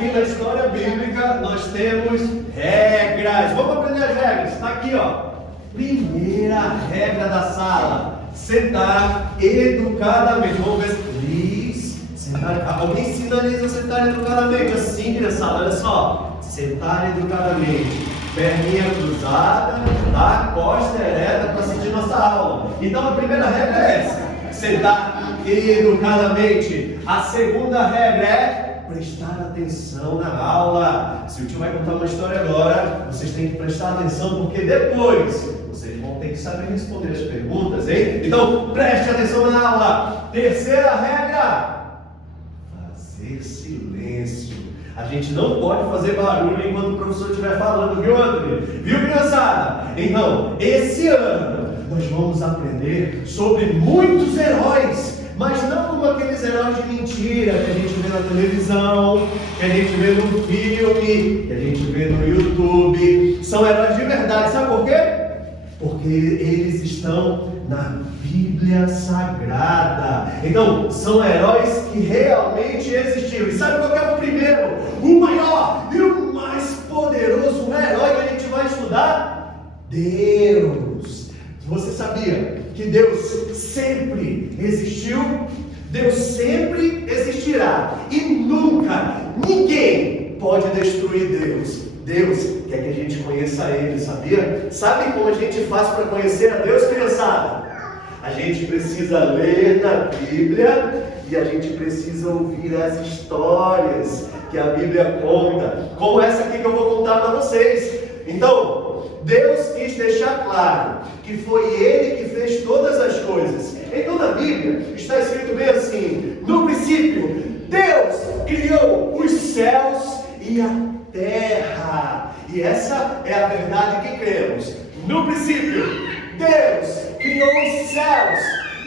aqui na história bíblica nós temos regras. Vamos aprender as regras. Está aqui, ó. Primeira regra da sala: sentar educadamente. Vamos ver. Please. Sentar. Alguém sinaliza sentar educadamente. Assim, criançada, olha só. Sentar educadamente. Perninha cruzada, tá? Costa ereta para assistir nossa aula. Então a primeira regra é essa: sentar educadamente. A segunda regra é prestar atenção na aula. Se o tio vai contar uma história agora, vocês têm que prestar atenção, porque depois vocês vão ter que saber responder as perguntas, hein? Então preste atenção na aula. Terceira regra: fazer silêncio. A gente não pode fazer barulho enquanto o professor estiver falando, viu, Anthony? Viu, criançada? Então, esse ano nós vamos aprender sobre muitos heróis, mas não como aqueles heróis de mentira que a gente vê na televisão, que a gente vê no filme, que a gente vê no YouTube. São heróis de verdade, sabe por quê? Porque eles estão na Bíblia Sagrada. Então, são heróis que realmente existiram. E sabe qual é o primeiro, o maior e o mais poderoso herói que a gente vai estudar? Deus. Você sabia que Deus sempre existiu? Deus sempre existirá. E nunca, ninguém pode destruir Deus. Deus quer que a gente conheça Ele, sabia? Sabe como a gente faz para conhecer a Deus, criançada? A gente precisa ler na Bíblia e a gente precisa ouvir as histórias que a Bíblia conta, como essa aqui que eu vou contar para vocês. Então, Deus quis deixar claro que foi Ele que fez todas as coisas. Então, na Bíblia está escrito bem assim: no princípio, Deus criou os céus e a terra. E essa é a verdade que cremos. No princípio, Deus criou os céus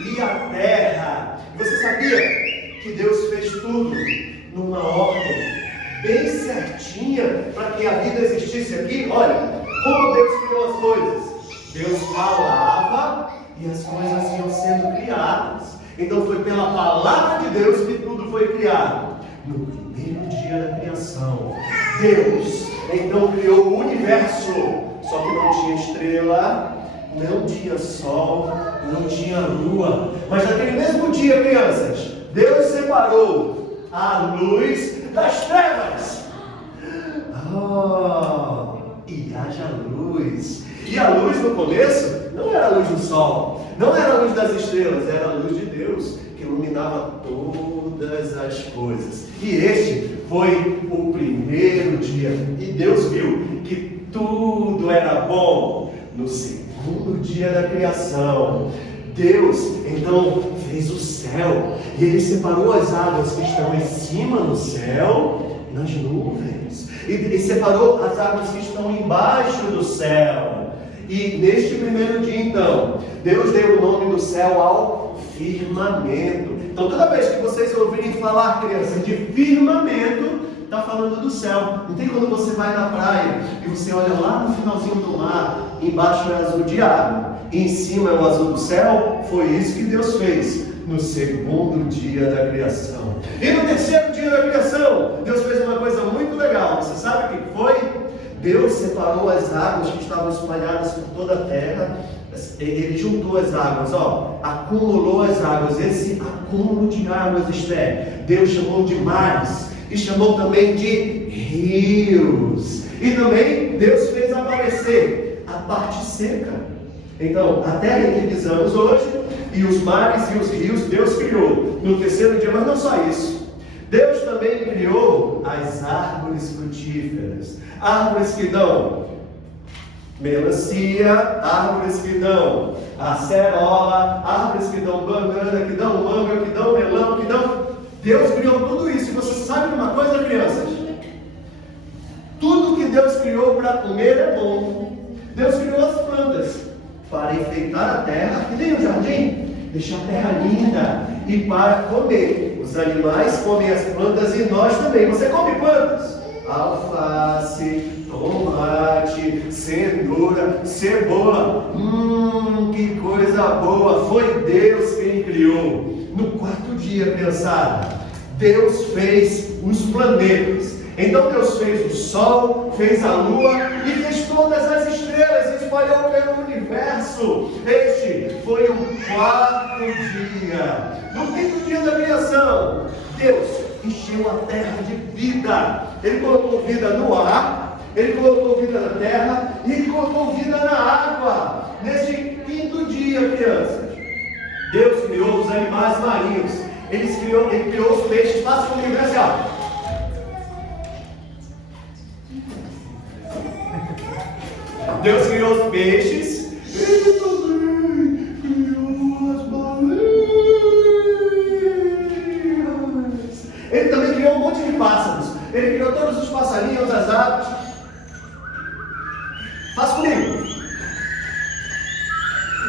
e a terra. Você sabia que Deus fez tudo numa ordem bem certinha para que a vida existisse aqui? Olha, como Deus criou as coisas. Deus falava e as coisas iam sendo criadas. Então foi pela palavra de Deus que tudo foi criado. No primeiro dia da criação, Deus então criou o universo. Só que não tinha estrela, não tinha sol, não tinha lua. Mas naquele mesmo dia, crianças, Deus separou a luz das trevas. E haja luz. E a luz no começo não era a luz do sol, não era a luz das estrelas, era a luz de Deus que iluminava todas as coisas. E este foi o primeiro dia. E Deus viu que tudo era bom. No segundo dia da criação, Deus então fez o céu. E Ele separou as águas que estão em cima no céu, nas nuvens. E separou as águas que estão embaixo do céu. E neste primeiro dia, então, Deus deu o nome do céu ao firmamento. Então, toda vez que vocês ouvirem falar, crianças, de firmamento, está falando do céu. Não tem quando você vai na praia e você olha lá no finalzinho do mar, embaixo é azul de água e em cima é o azul do céu? Foi isso que Deus fez no segundo dia da criação. E no terceiro dia da criação, Deus fez uma coisa muito legal. Você sabe o que foi? Deus separou as águas que estavam espalhadas por toda a terra. Ele juntou as águas, acumulou as águas. Esse acúmulo de águas, Deus chamou de mares e chamou também de rios. E também Deus fez aparecer a parte seca. Então, a terra em que pisamos hoje e os mares e os rios, Deus criou no terceiro dia. Mas não só isso, Deus também criou as árvores frutíferas, árvores que dão melancia, árvores que dão acerola, árvores que dão banana, que dão manga, que dão melão, que dão... Deus criou tudo isso. E você sabe de uma coisa, crianças? Tudo que Deus criou para comer é bom. Deus criou as plantas para enfeitar a terra, e nem o jardim, deixar a terra linda, e para comer. Os animais comem as plantas e nós também. Você come plantas? Alface, tomate, cenoura, cebola. Que coisa boa! Foi Deus quem criou. No quarto dia, criançada, Deus fez os planetas. Então Deus fez o sol, fez a lua e fez todas as estrelas, espalhou pelo universo. Este foi o quarto dia. No quinto dia da criação, Deus encheu a terra de vida. Ele colocou vida no ar, Ele colocou vida na terra e Ele colocou vida na água. Neste quinto dia, crianças, Deus criou os animais marinhos. Ele criou os peixes. Faça comigo assim, ó. Deus criou os peixes. Ele também criou as baleias. Ele também criou um monte de pássaros. Ele criou todos os passarinhos, as aves. Faz comigo.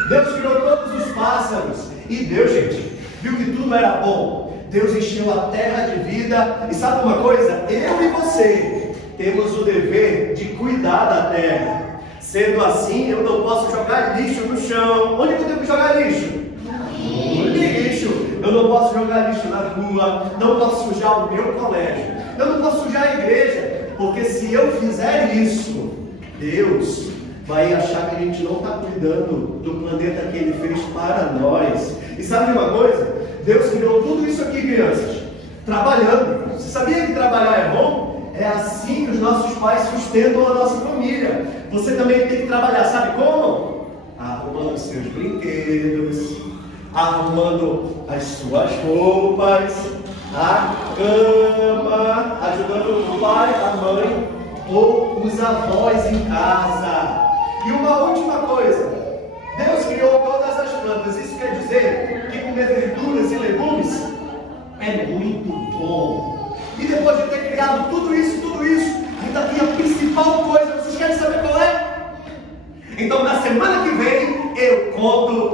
Deus criou todos os pássaros. E Deus, gente, viu que tudo era bom. Deus encheu a terra de vida. E sabe uma coisa? Eu e você temos o dever de cuidar da terra. Sendo assim, eu não posso jogar lixo no chão. Onde eu tenho que jogar lixo? No lixo. Eu não posso jogar lixo na rua. Não posso sujar o meu colégio. Eu não posso sujar a igreja. Porque se eu fizer isso, Deus vai achar que a gente não está cuidando do planeta que Ele fez para nós. E sabe de uma coisa? Deus criou tudo isso aqui, crianças, trabalhando. Você sabia que trabalhar é bom? É assim que os nossos pais sustentam a nossa família. Você também tem que trabalhar, sabe como? Arrumando seus brinquedos, arrumando as suas roupas, a cama, ajudando o pai, a mãe ou os avós em casa. E uma última coisa, Deus criou todas as plantas. Isso quer dizer que comer verduras e legumes é muito bom. E depois de ter criado tudo isso, ainda tem a principal coisa. Vocês querem saber qual é? Então na semana que vem eu conto